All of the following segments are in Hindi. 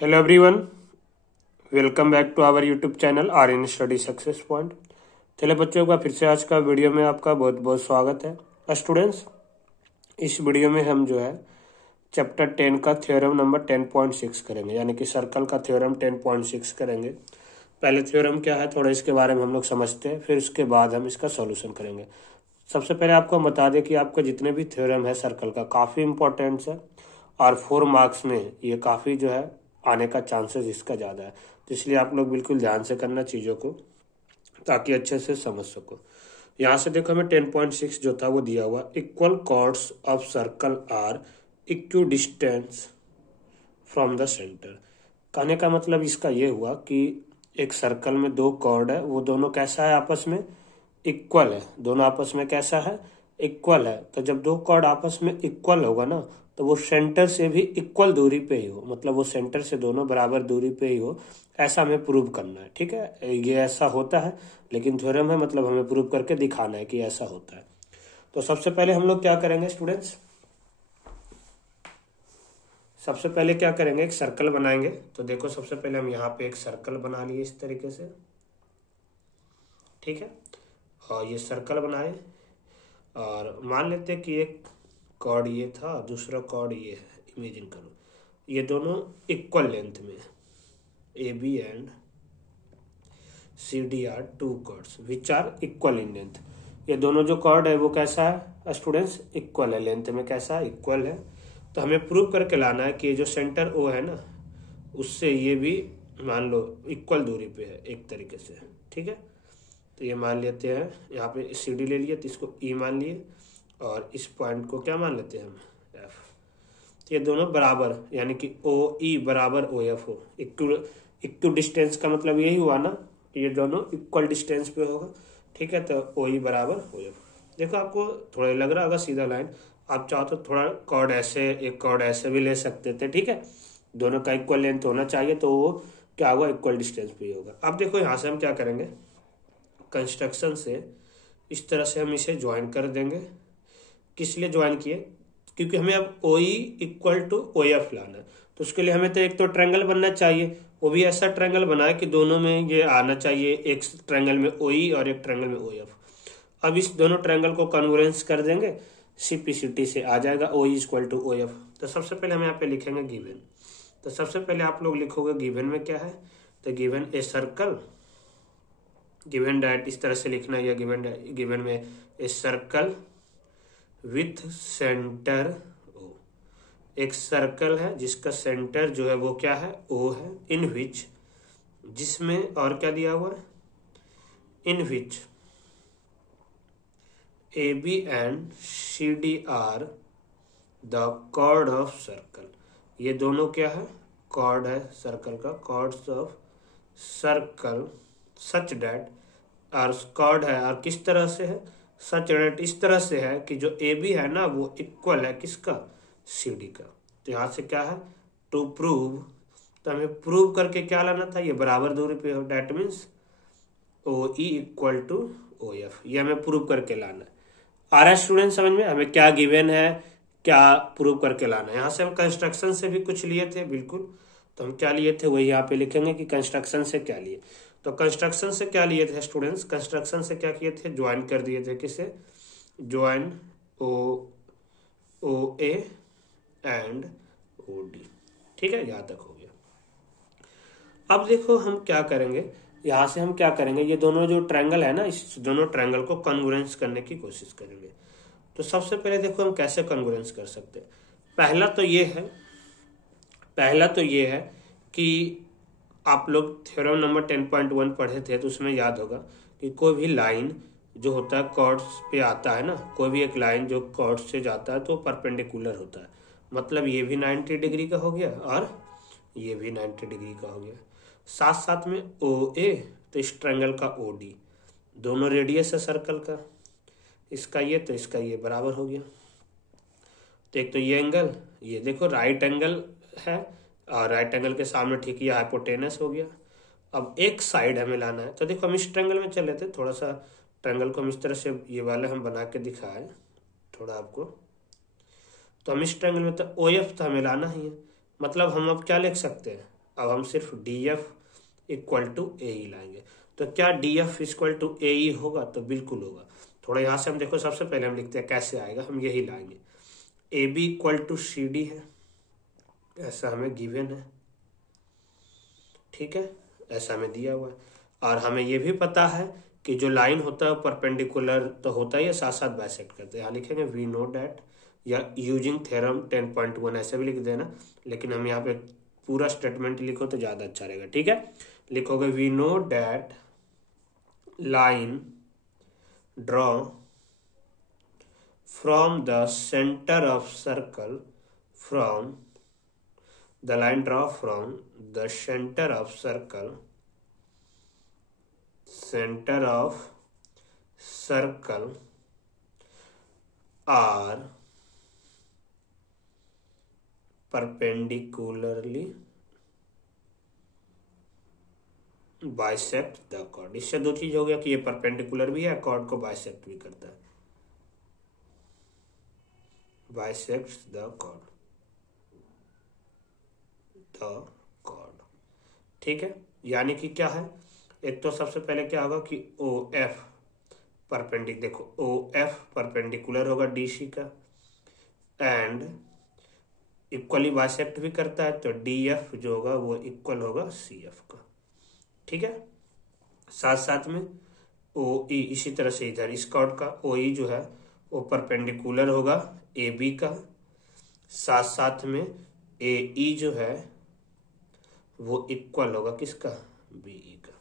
Hello everyone, welcome back to our YouTube channel R in study success point. चले बच्चों का फिर से आज का वीडियो में आपका बहुत बहुत स्वागत है। स्टूडेंट्स, इस वीडियो में हम जो है चैप्टर 10 का थ्योरम नंबर 10.6 करेंगे, यानी कि सर्कल का थ्योरम 10.6 करेंगे। पहले थ्योरम क्या है थोड़ा इसके बारे में हम लोग समझते हैं, फिर उसके बाद हम इसका सॉल्यूशन करेंगे। सबसे पहले आपको हम बता दें कि आपके जितने भी थ्योरम है सर्कल का काफ़ी इंपॉर्टेंट है और 4 मार्क्स में ये काफ़ी जो है आने का चांसेस इसका ज़्यादा है, तो इसलिए आप लोग बिल्कुल ध्यान से करना चीज़ों को ताकि अच्छे से समझ सको। यहाँ से देखो हमें 10.6 जो था वो दिया हुआ, equal chords of circle are equidistant from the centre. कहने का मतलब इसका ये हुआ कि एक सर्कल में दो कॉर्ड है, वो दोनों कैसा है आपस में इक्वल है, दोनों आपस में कैसा है इक्वल है। तो जब दो कॉर्ड आपस में इक्वल होगा ना तो वो सेंटर से भी इक्वल दूरी पे ही हो, मतलब वो सेंटर से दोनों बराबर दूरी पे ही हो, ऐसा हमें प्रूव करना है। ठीक है, ये ऐसा होता है लेकिन थ्योरम है, मतलब हमें प्रूव करके दिखाना है कि ऐसा होता है। तो सबसे पहले हम लोग क्या करेंगे स्टूडेंट्स, सबसे पहले क्या करेंगे एक सर्कल बनाएंगे। तो देखो सबसे पहले हम यहाँ पे एक सर्कल बना लिए इस तरीके से, ठीक है। और ये सर्कल बनाए और मान लेते हैं कि एक कॉर्ड ये था, दूसरा कॉर्ड ये है। इमेजिन करो ये दोनों इक्वल लेंथ में, A B and C D are two chords which are equal in length. ये दोनों जो कॉर्ड है वो कैसा है स्टूडेंट्स इक्वल है, लेंथ में कैसा इक्वल है। तो हमें प्रूव करके लाना है कि ये जो सेंटर ओ है ना उससे ये भी मान लो इक्वल दूरी पे है एक तरीके से, ठीक है। तो ये मान लेते हैं, यहाँ पे सी डी ले लिए तो इसको ई मान लिए और इस पॉइंट को क्या मान लेते हैं हम एफ। तो ये दोनों बराबर यानी कि ओ ई बराबर ओ एफ हो। इक्वल डिस्टेंस का मतलब यही हुआ ना, ये दोनों इक्वल डिस्टेंस पे होगा, ठीक है। तो ओ ई बराबर ओ एफ। देखो आपको थोड़ा लग रहा होगा सीधा लाइन, आप चाहो तो थोड़ा कॉर्ड ऐसे एक कॉर्ड ऐसे भी ले सकते थे, ठीक है। दोनों का इक्वल लेंथ होना चाहिए तो वो क्या होगा इक्वल डिस्टेंस पे ही होगा। अब देखो यहाँ से हम क्या करेंगे, कंस्ट्रक्शन से इस तरह से हम इसे ज्वाइन कर देंगे। किस लिए ज्वाइन किए, क्योंकि हमें अब O E equal to O F लाना है। तो उसके लिए हमें तो एक तो ट्रायंगल बनना चाहिए, वो भी ऐसा ट्रायंगल बनाए कि दोनों में ये आना चाहिए, एक ट्रायंगल में ओ ई और एक ट्रायंगल में ओ एफ। अब इस दोनों ट्रायंगल को कन्वर्जेंस कर देंगे, सीपीसीटी से आ जाएगा O E equal to O F. तो सबसे पहले हम यहाँ पे लिखेंगे गिवन। तो सबसे पहले आप लोग लिखोगे गिवन में क्या है, तो given a circle, given that इस तरह से लिखना है, या गिवन में a circle with centre O. एक सर्कल है जिसका सेंटर जो है वो क्या है ओ है, इन विच, जिसमें और क्या दिया हुआ है in which A B and C D are the chord of circle. ये दोनों क्या है कॉर्ड है सर्कल का, chords of circle such that, और कॉर्ड है और किस तरह से है सच डैट, इस तरह से है कि जो ए बी है ना वो इक्वल है किसका सी डी का। तो यहाँ से क्या है टू प्रूव, तो हमें प्रूव करके क्या लाना था ये बराबर दूरी पे हो, that means O E equal to O F. ये हमें प्रूव करके लाना है। आ रहा है स्टूडेंट समझ में हमें क्या गिवन है क्या प्रूव करके लाना है। यहाँ से हम कंस्ट्रक्शन से भी कुछ लिए थे बिल्कुल, तो हम क्या लिए थे वही यहाँ पे लिखेंगे कि कंस्ट्रक्शन से क्या लिए। तो कंस्ट्रक्शन से क्या लिए थे स्टूडेंट्स, कंस्ट्रक्शन से क्या किए थे ज्वाइन कर दिए थे, किसे join O A and O D, ठीक है यहाँ तक हो गया। अब देखो हम क्या करेंगे, यहाँ से हम क्या करेंगे ये दोनों जो ट्रायंगल है ना इस दोनों ट्रायंगल को कन्वर्जेंस करने की कोशिश करेंगे। तो सबसे पहले देखो हम कैसे कन्वर्जेंस कर सकते हैं। पहला तो ये है कि आप लोग थ्योरम नंबर 10.1 पढ़े थे तो उसमें याद होगा कि कोई भी लाइन जो होता है कॉर्ड्स पे आता है ना, कोई भी एक लाइन जो कॉर्ड्स से जाता है तो परपेंडिकुलर होता है, मतलब ये भी 90 डिग्री का हो गया और ये भी 90 डिग्री का हो गया। साथ साथ में ओ ए, तो इस ट्रायंगल का ओ डी, दोनों रेडियस है सर्कल का, इसका ये तो इसका ये बराबर हो गया। तो एक तो ये एंगल, ये देखो राइट एंगल है और राइट एंगल के सामने ठीक ये हाइपोटेनस हो गया। अब एक साइड हमें लाना है, तो देखो हम इस ट्रायंगल में चले थे, थोड़ा सा ट्रायंगल को हम इस तरह से ये वाले हम बना के दिखाए थोड़ा आपको। तो हम इस ट्रायंगल में तो ओ एफ तो हमें लाना ही है, मतलब हम अब क्या लिख सकते हैं, अब हम सिर्फ डी एफ इक्वल टू ए ही लाएंगे। तो क्या डी एफ इक्वल टू ए ही होगा? तो बिल्कुल होगा। थोड़ा यहाँ से हम देखो, सबसे पहले हम लिखते हैं कैसे आएगा, हम यही लाएंगे। A B equal to C D है, ऐसा हमें गिवन है, ठीक है, ऐसा हमें दिया हुआ है। और हमें ये भी पता है कि जो लाइन होता है परपेंडिकुलर तो होता ही है, साथ साथ बाइसेक्ट करते हैं। यहाँ लिखेंगे वी नो डैट, या यूजिंग थ्योरम 10.1 ऐसे भी लिख देना, लेकिन हम यहाँ पे पूरा स्टेटमेंट लिखो तो ज़्यादा अच्छा रहेगा, ठीक है। लिखोगे we know that line draw from the centre of circle, from the line draw from the center of circle are perpendicularly bisect the chord। इससे दो चीज हो गया कि ये परपेंडिकुलर भी है, कॉर्ड को बाइसेक्ट भी करता है, बाइसेक्ट्स द कॉर्ड, ठीक है। यानी कि क्या है, एक तो सबसे पहले क्या होगा कि ओ एफ परपेंडिक, देखो ओ एफ परपेंडिकुलर होगा डी सी का, एंड इक्वली बाइसेक्ट भी करता है, तो डी एफ जो होगा वो इक्वल होगा सी एफ का, ठीक है। साथ साथ में ओ ई, इसी तरह से इधर इस कॉर्ड का ओ ई जो है वो परपेंडिकुलर होगा ए बी का, साथ साथ में ए ई जो है वो इक्वल होगा किसका, बी ई का,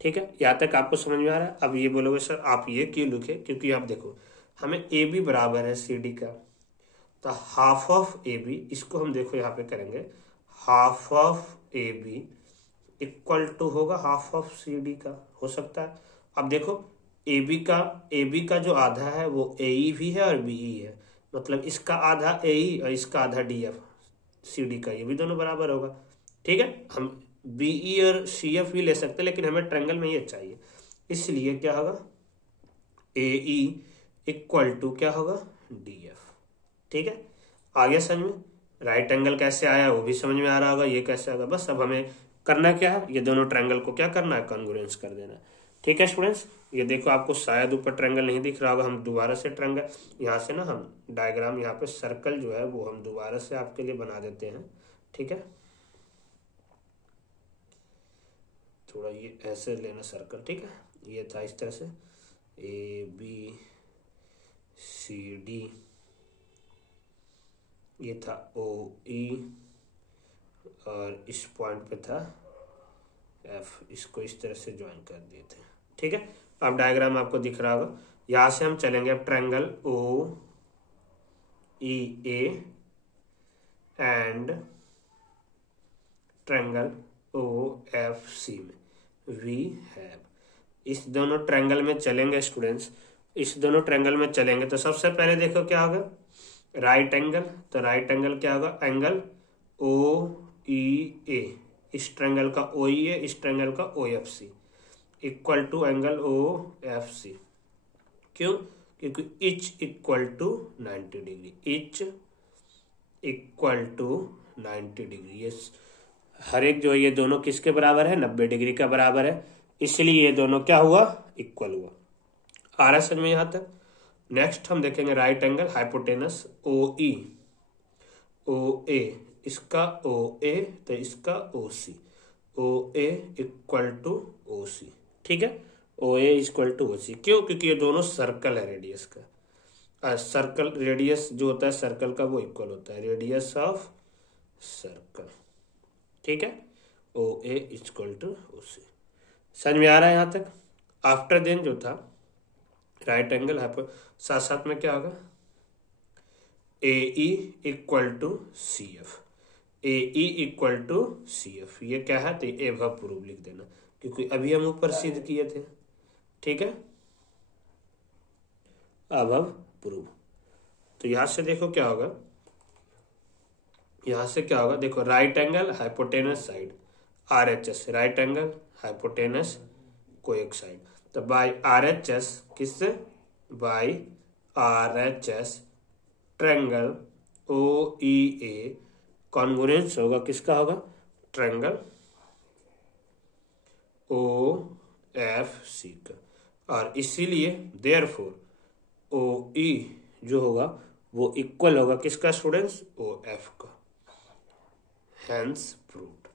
ठीक है। यहाँ तक आपको समझ में आ रहा है? अब ये बोलोगे सर आप ये क्यों लिखे, क्योंकि आप देखो हमें ए बी बराबर है सी डी का, तो हाफ ऑफ ए बी, इसको हम देखो यहाँ पे करेंगे, half of A B equal to होगा हाफ ऑफ सी डी का, हो सकता है। अब देखो ए बी का जो आधा है वो ए ई भी है और बी ई है, मतलब इसका आधा ए ई और इसका आधा डी एफ सी डी का, ये भी दोनों बराबर होगा, ठीक है। हम बी ई और सी एफ भी ले सकते हैं, लेकिन हमें ट्रायंगल में ये चाहिए, इसलिए क्या होगा ए ई इक्वल टू क्या होगा डी एफ, ठीक है। आगे समझ में, राइट एंगल कैसे आया वो भी समझ में आ रहा होगा, ये कैसे आएगा। बस अब हमें करना क्या है, ये दोनों ट्रायंगल को क्या करना है, कॉन्ग्रुएंस कर देना, ठीक है स्टूडेंट्स। ये देखो आपको शायद ऊपर ट्रायंगल नहीं दिख रहा होगा, हम दोबारा से ट्रायंगल यहाँ से ना हम डायग्राम यहाँ पे सर्कल जो है वो हम दोबारा से आपके लिए बना देते हैं, ठीक है। थोड़ा ये ऐसे लेना सर्कल, ठीक है। ये था इस तरह से ए बी सी डी, ये था ओ ई, और इस पॉइंट पे था एफ, इसको इस तरह से ज्वाइन कर दिए थे, ठीक है। अब डायग्राम आपको दिख रहा होगा। यहाँ से हम चलेंगे अब triangle O E A and triangle O F C में वी हैव, इस दोनों ट्रायंगल में चलेंगे स्टूडेंट्स, इस दोनों ट्रायंगल में चलेंगे तो सबसे पहले देखो क्या होगा, राइट एंगल, तो राइट एंगल क्या होगा, एंगल ओ ई ए, इस ट्रायंगल का ओ ई ए, इस ट्रायंगल का O F C equal to angle O F C. क्यों? क्योंकि each equal to 90 degree, each equal to 90 degree, ये हर एक जो है ये दोनों किसके बराबर है, 90 डिग्री का बराबर है, इसलिए ये दोनों क्या हुआ, इक्वल हुआ। आ रहा है समझ में यहां तक। नेक्स्ट हम देखेंगे राइट एंगल हाइपोटेनस ओ ई ओ ए, इसका ओ ए तो इसका ओ सी, ओ ए इक्वल टू ओ सी, ठीक है। ओ ए इक्वल टू ओ सी, क्यों? क्योंकि ये दोनों सर्कल है रेडियस का, सर्कल रेडियस जो होता है सर्कल का वो इक्वल होता है रेडियस ऑफ सर्कल, ठीक है। ओ ए इक्वल टू ओ सी, समझ में आ रहा है यहाँ तक। आफ्टर देन जो था राइट एंगल हाइपो, साथ साथ में क्या होगा, A E equal to C F, A E equal to C F, ये क्या है तो एभव प्रूव लिख देना, क्योंकि अभी हम ऊपर सिद्ध किए थे, ठीक है, अभव प्रूव। तो यहां से देखो क्या होगा, यहां से क्या होगा, देखो right angle hypotenuse side R H S, right angle hypotenuse कोएक्साइड, तो बाय आर एच एस, किससे, by R H S triangle O E A congruence होगा, किसका होगा, ट्रायंगल ओ एफ सी का, और इसीलिए देयरफॉर ओ ई जो होगा वो इक्वल होगा किसका स्टूडेंट्स, ओ एफ का। हैंस प्रूव्ड,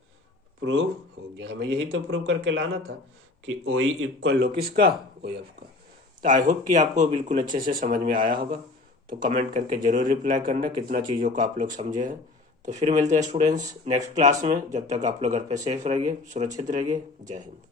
प्रूव हो गया। हमें यही तो प्रूव करके लाना था कि ओ ई इक्वल हो किसका, ओ एफ का। तो आई होप कि आपको बिल्कुल अच्छे से समझ में आया होगा। तो कमेंट करके जरूर रिप्लाई करना कितना चीज़ों को आप लोग समझे हैं। तो फिर मिलते हैं स्टूडेंट्स नेक्स्ट क्लास में। जब तक आप लोग घर पे सेफ रहिए, सुरक्षित रहिए। जय हिंद।